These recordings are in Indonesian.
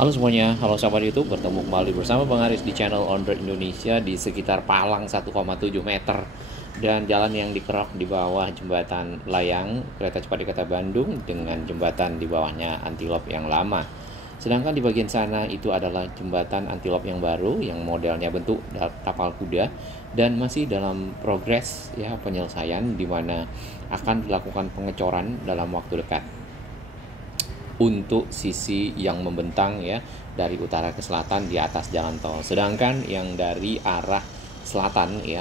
Halo semuanya, halo sahabat YouTube, bertemu kembali bersama Bang Aris di channel On Road Indonesia di sekitar Palang 1,7 meter dan jalan yang dikerok di bawah jembatan layang kereta cepat di kota Bandung dengan jembatan di bawahnya antilop yang lama. Sedangkan di bagian sana itu adalah jembatan antilop yang baru yang modelnya bentuk tapal kuda dan masih dalam progres ya penyelesaian di mana akan dilakukan pengecoran dalam waktu dekat untuk sisi yang membentang ya dari utara ke selatan di atas jalan tol. Sedangkan yang dari arah selatan ya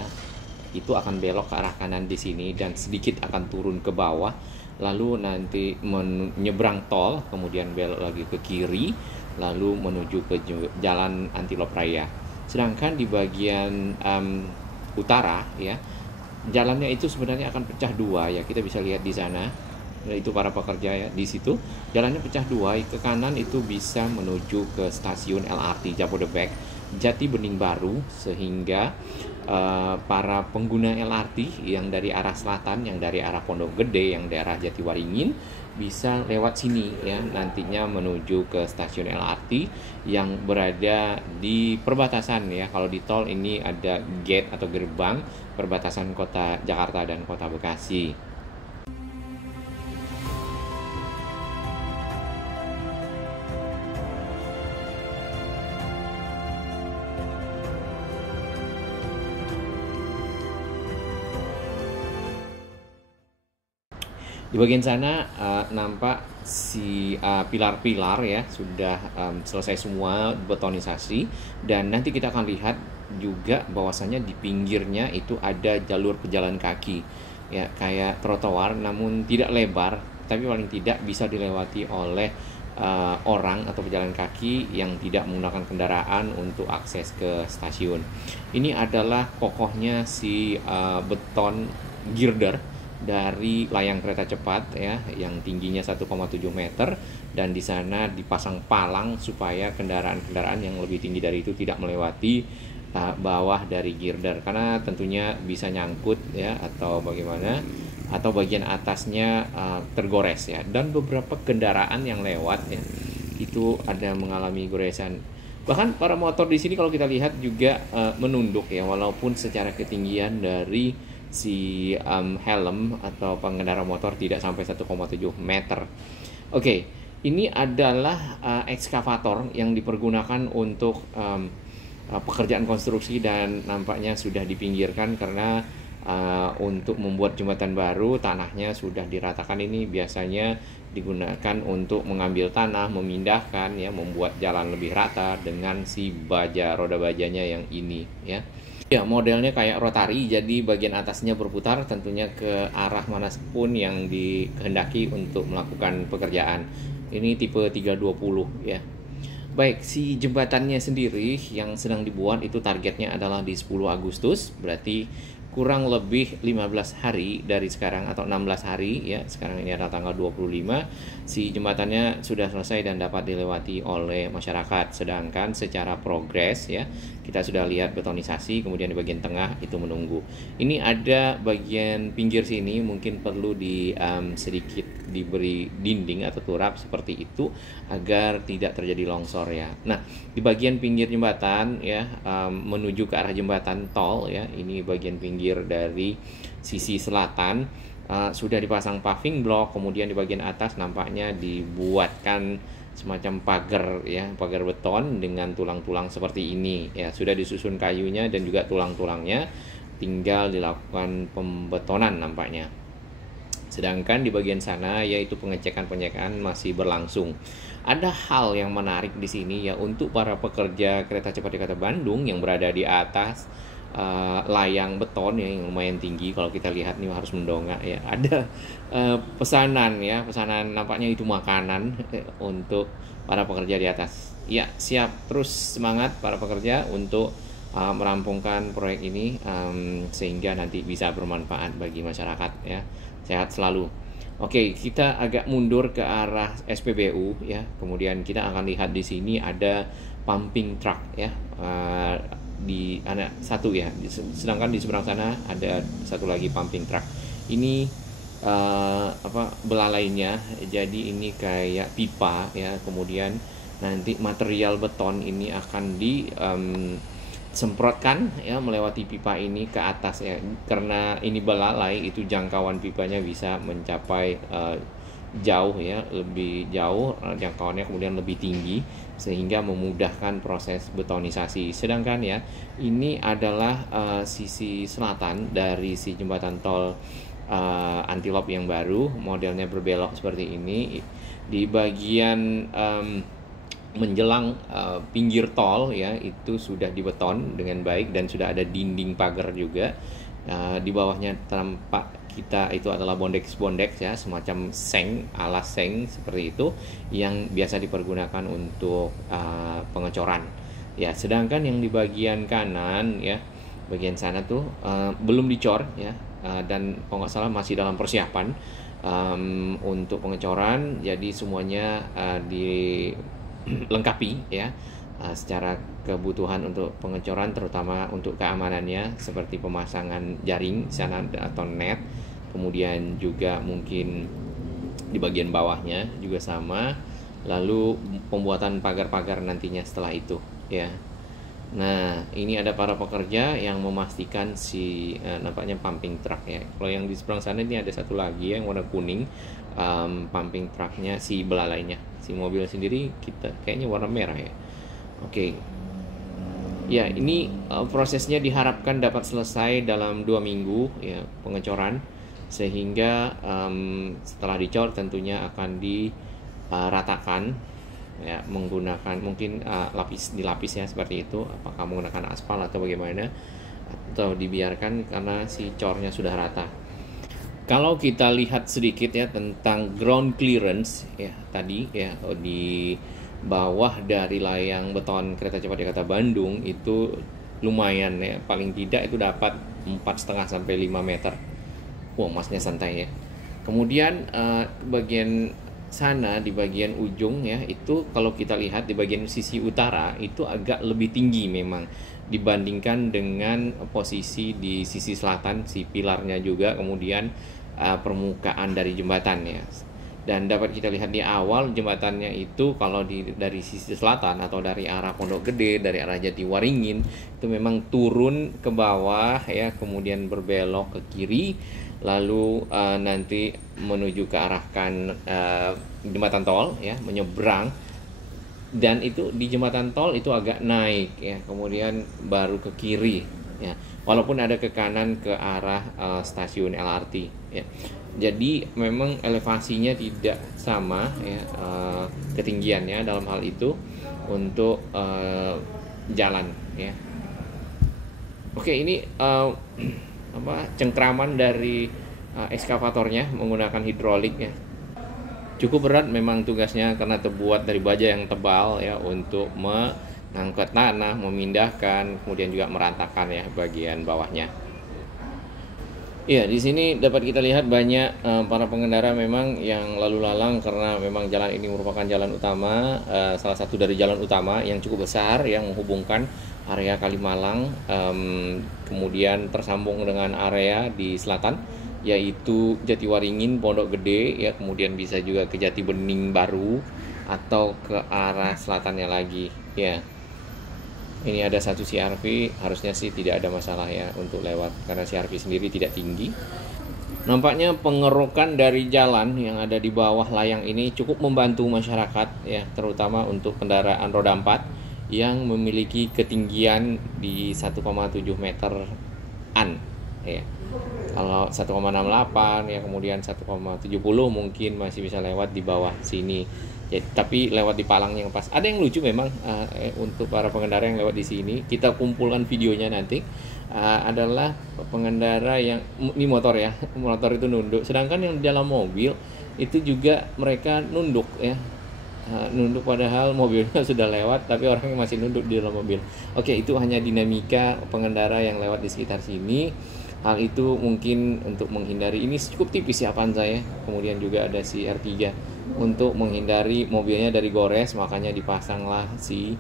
itu akan belok ke arah kanan di sini dan sedikit akan turun ke bawah, lalu nanti menyeberang tol, kemudian belok lagi ke kiri, lalu menuju ke jalan Antilop Raya. Sedangkan di bagian utara ya jalannya itu sebenarnya akan pecah dua ya, kita bisa lihat di sana. Nah, itu para pekerja ya di situ jalannya pecah dua, ke kanan itu bisa menuju ke stasiun LRT Jabodebek Jati Bening Baru, sehingga para pengguna LRT yang dari arah selatan, yang dari arah Pondok Gede, yang daerah Jatiwaringin bisa lewat sini ya nantinya menuju ke stasiun LRT yang berada di perbatasan ya. Kalau di tol ini ada gate atau gerbang perbatasan kota Jakarta dan kota Bekasi. Di bagian sana nampak si pilar-pilar ya sudah selesai semua betonisasi, dan nanti kita akan lihat juga bahwasanya di pinggirnya itu ada jalur pejalan kaki ya, kayak trotoar namun tidak lebar, tapi paling tidak bisa dilewati oleh orang atau pejalan kaki yang tidak menggunakan kendaraan untuk akses ke stasiun. Ini adalah kokohnya si beton girder dari layang kereta cepat ya yang tingginya 1,7 meter, dan di sana dipasang palang supaya kendaraan-kendaraan yang lebih tinggi dari itu tidak melewati bawah dari girder, karena tentunya bisa nyangkut ya atau bagaimana, atau bagian atasnya tergores ya, dan beberapa kendaraan yang lewat ya itu ada mengalami goresan. Bahkan para motor di sini kalau kita lihat juga menunduk ya, walaupun secara ketinggian dari si helm atau pengendara motor tidak sampai 1,7 meter. Oke, ini adalah ekskavator yang dipergunakan untuk pekerjaan konstruksi, dan nampaknya sudah dipinggirkan karena untuk membuat jembatan baru tanahnya sudah diratakan. Ini biasanya digunakan untuk mengambil tanah, memindahkan ya, membuat jalan lebih rata dengan si baja, roda bajanya yang ini ya. Ya, modelnya kayak rotari, jadi bagian atasnya berputar tentunya ke arah manapun yang dikehendaki untuk melakukan pekerjaan. Ini tipe 320 ya. Baik, si jembatannya sendiri yang sedang dibuat itu targetnya adalah di 10 Agustus, berarti kurang lebih 15 hari dari sekarang atau 16 hari ya. Sekarang ini adalah tanggal 25. Si jembatannya sudah selesai dan dapat dilewati oleh masyarakat. Sedangkan secara progres ya, kita sudah lihat betonisasi, kemudian di bagian tengah itu menunggu. Ini ada bagian pinggir sini mungkin perlu di sedikit diberi dinding atau turap seperti itu agar tidak terjadi longsor ya. Nah, di bagian pinggir jembatan ya menuju ke arah jembatan tol ya, ini bagian pinggir dari sisi selatan sudah dipasang paving block, kemudian di bagian atas nampaknya dibuatkan semacam pagar ya, pagar beton dengan tulang-tulang seperti ini ya, sudah disusun kayunya dan juga tulang-tulangnya, tinggal dilakukan pembetonan nampaknya. Sedangkan di bagian sana yaitu pengecekan-pengecekan masih berlangsung. Ada hal yang menarik di sini ya untuk para pekerja kereta cepat di kota Bandung yang berada di atas layang beton ya, yang lumayan tinggi. Kalau kita lihat nih harus mendongak ya. Ada pesanan ya, pesanan nampaknya itu makanan untuk para pekerja di atas. Ya, siap, terus semangat para pekerja untuk merampungkan proyek ini sehingga nanti bisa bermanfaat bagi masyarakat ya. Sehat selalu. Oke, kita agak mundur ke arah SPBU ya. Kemudian kita akan lihat di sini ada pumping truck ya. Di ada satu ya. Sedangkan di seberang sana ada satu lagi pumping truck. Ini belalainya. Jadi ini kayak pipa ya. Kemudian nanti material beton ini akan semprotkan ya melewati pipa ini ke atas ya, karena ini belalai itu jangkauan pipanya bisa mencapai jauh ya, lebih jauh jangkauannya, kemudian lebih tinggi sehingga memudahkan proses betonisasi. Sedangkan ya ini adalah sisi selatan dari si jembatan tol Antilop yang baru, modelnya berbelok seperti ini. Di bagian menjelang pinggir tol ya itu sudah dibeton dengan baik dan sudah ada dinding pagar juga. Di bawahnya tampak kita itu adalah bondex ya, semacam seng, alas seng seperti itu yang biasa dipergunakan untuk pengecoran ya. Sedangkan yang di bagian kanan ya, bagian sana tuh belum dicor ya, dan kalau nggak salah masih dalam persiapan untuk pengecoran. Jadi semuanya dilengkapi ya secara kebutuhan untuk pengecoran, terutama untuk keamanannya seperti pemasangan jaring sana atau net, kemudian juga mungkin di bagian bawahnya juga sama, lalu pembuatan pagar-pagar nantinya setelah itu ya. Nah, ini ada para pekerja yang memastikan si nampaknya pumping truck ya. Kalau yang di seberang sana ini ada satu lagi yang warna kuning, pumping trucknya, si belalainya. Si mobil sendiri kita kayaknya warna merah ya. Oke. Ya, ini prosesnya diharapkan dapat selesai dalam 2 minggu ya pengecoran, sehingga setelah dicor tentunya akan diratakan ya menggunakan mungkin dilapis ya seperti itu, apakah menggunakan aspal atau bagaimana, atau dibiarkan karena si cornya sudah rata. Kalau kita lihat sedikit ya tentang ground clearance ya tadi ya, di bawah dari layang beton kereta cepat Jakarta Bandung itu lumayan ya, paling tidak itu dapat 4,5 sampai 5 meter. Wow, masnya santai ya. Kemudian bagian sana di bagian ujung ya, itu kalau kita lihat di bagian sisi utara itu agak lebih tinggi memang dibandingkan dengan posisi di sisi selatan, si pilarnya juga, kemudian permukaan dari jembatan ya. Dan dapat kita lihat di awal jembatannya itu kalau dari sisi selatan atau dari arah Pondok Gede, dari arah Jatiwaringin itu memang turun ke bawah ya, kemudian berbelok ke kiri, lalu nanti menuju ke arah jembatan tol ya, menyeberang, dan itu di jembatan tol itu agak naik ya, kemudian baru ke kiri ya, walaupun ada ke kanan ke arah stasiun LRT ya. Jadi memang elevasinya tidak sama ya, ketinggiannya dalam hal itu untuk jalan ya. Oke, ini cengkraman dari ekskavatornya menggunakan hidrolik ya. Cukup berat memang tugasnya karena terbuat dari baja yang tebal ya, untuk mengangkat tanah, memindahkan, kemudian juga meratakan ya bagian bawahnya. Iya, di sini dapat kita lihat banyak para pengendara memang yang lalu lalang, karena memang jalan ini merupakan jalan utama, salah satu dari jalan utama yang cukup besar yang menghubungkan area Kalimalang, kemudian tersambung dengan area di selatan yaitu Jatiwaringin, Pondok Gede ya, kemudian bisa juga ke Jatibening Baru atau ke arah selatannya lagi ya. Ini ada satu CRV, harusnya sih tidak ada masalah ya untuk lewat karena CRV sendiri tidak tinggi. Nampaknya pengerukan dari jalan yang ada di bawah layang ini cukup membantu masyarakat ya, terutama untuk kendaraan roda 4 yang memiliki ketinggian di 1,7 meteran ya. Kalau 1,68 ya, kemudian 1,70 mungkin masih bisa lewat di bawah sini. Ya, tapi lewat di palang yang pas. Ada yang lucu memang untuk para pengendara yang lewat di sini. Kita kumpulkan videonya nanti. Adalah pengendara yang ini motor ya, motor itu nunduk. Sedangkan yang di dalam mobil itu juga mereka nunduk ya. Nunduk padahal mobilnya sudah lewat, tapi orangnya masih nunduk di dalam mobil. Oke, itu hanya dinamika pengendara yang lewat di sekitar sini. Hal itu mungkin untuk menghindari, ini cukup tipis ya Avanza ya. Kemudian juga ada si R3 untuk menghindari mobilnya dari gores, makanya dipasanglah si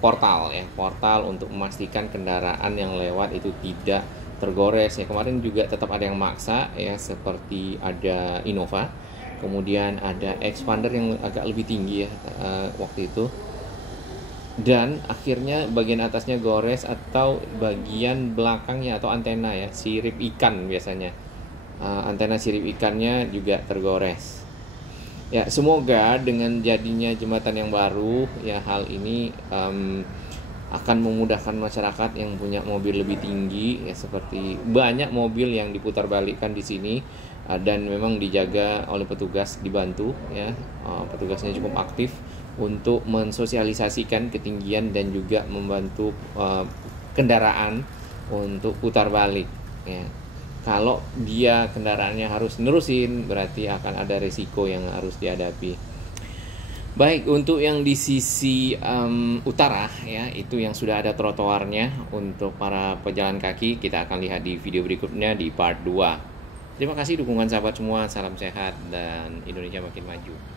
portal ya, portal untuk memastikan kendaraan yang lewat itu tidak tergores ya. Kemarin juga tetap ada yang maksa ya, seperti ada Innova, kemudian ada expander yang agak lebih tinggi ya waktu itu, dan akhirnya bagian atasnya gores atau bagian belakangnya atau antena ya, sirip ikan biasanya. Antena sirip ikannya juga tergores. Ya, semoga dengan jadinya jembatan yang baru ya, hal ini akan memudahkan masyarakat yang punya mobil lebih tinggi ya, seperti banyak mobil yang diputarbalikkan di sini dan memang dijaga oleh petugas, dibantu ya, petugasnya cukup aktif untuk mensosialisasikan ketinggian dan juga membantu kendaraan untuk putar balik ya. Kalau dia kendaraannya harus nerusin, berarti akan ada resiko yang harus dihadapi. Baik, untuk yang di sisi utara ya, itu yang sudah ada trotoarnya untuk para pejalan kaki, kita akan lihat di video berikutnya di part 2. Terima kasih dukungan sahabat semua, salam sehat dan Indonesia makin maju.